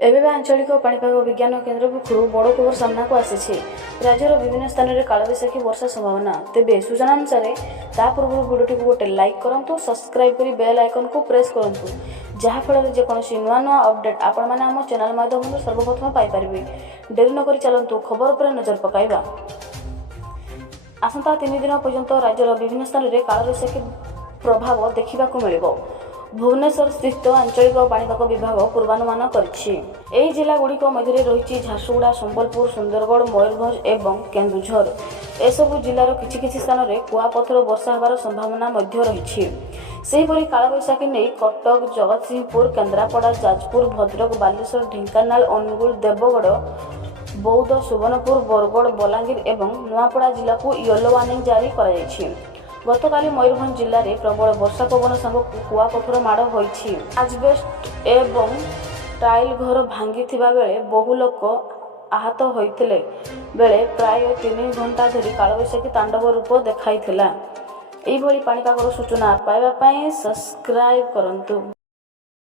एबे आंचलिक पाणीपाग विज्ञान केन्द्र पक्षर बड़ खबर सामना को आसी। राज्यर विभिन्न स्थान में कालबैशाखी वर्षा संभावना। तेबे सूचना अनुसार पूर्व भिडियो को गोटे लाइक करूँ, सब्सक्राइब कर बेल आइकन को प्रेस करूँ, जहाँफल जेकोसी नुआ नुआ अपडेट आपण मैंने आम चैनल माध्यम सर्वप्रथम पाइपर। डेरी नक चलतु खबर पर नजर पकाइबा। आसंता 3 दिन पर्यंत राज्यर विभिन्न स्थान में कालबैशाखी प्रभाव देखा मिल। भुवनेश्वर स्थित आंचलिक पाणीपाग विभाग पूर्वानुमान करिछि। एही जिला गुड़िक मध्य रही झारसुगुड़ा, संबलपुर, सुंदरगढ़, मयूरभंज एवं केन्दुझर। एसबु जिलार किछि स्थान में कुआपथर वर्षा होबार संभावना मध्य रही। सेहीपरि कालबैशाखी नहीं कटक, जगतसिंहपुर, केन्द्रापड़ा, जाजपुर, भद्रक, बालेश्वर, ढेंकानाल, अनुगुल, देवगढ़, बौद्ध, सुवर्णपुर, बरगढ़, बलांगीर एवं नुआपड़ा जिला को येलो वार्निंग जारी कराଯାଇଛି। गतकाली मयूरभंज जिले में प्रबल वर्षा पवन सांग कुआपथर माड़ होइछि। आजबेस्ट एवं टाइल घर भांगी बेले बहु लोक आहत होइतिले बेले प्राय 3 घंटा धरी कालबैशाखी तांडव रूप देखाइथिला। एही भली पाणीपागर सूचना पाइबा पई सब्सक्राइब करंतु।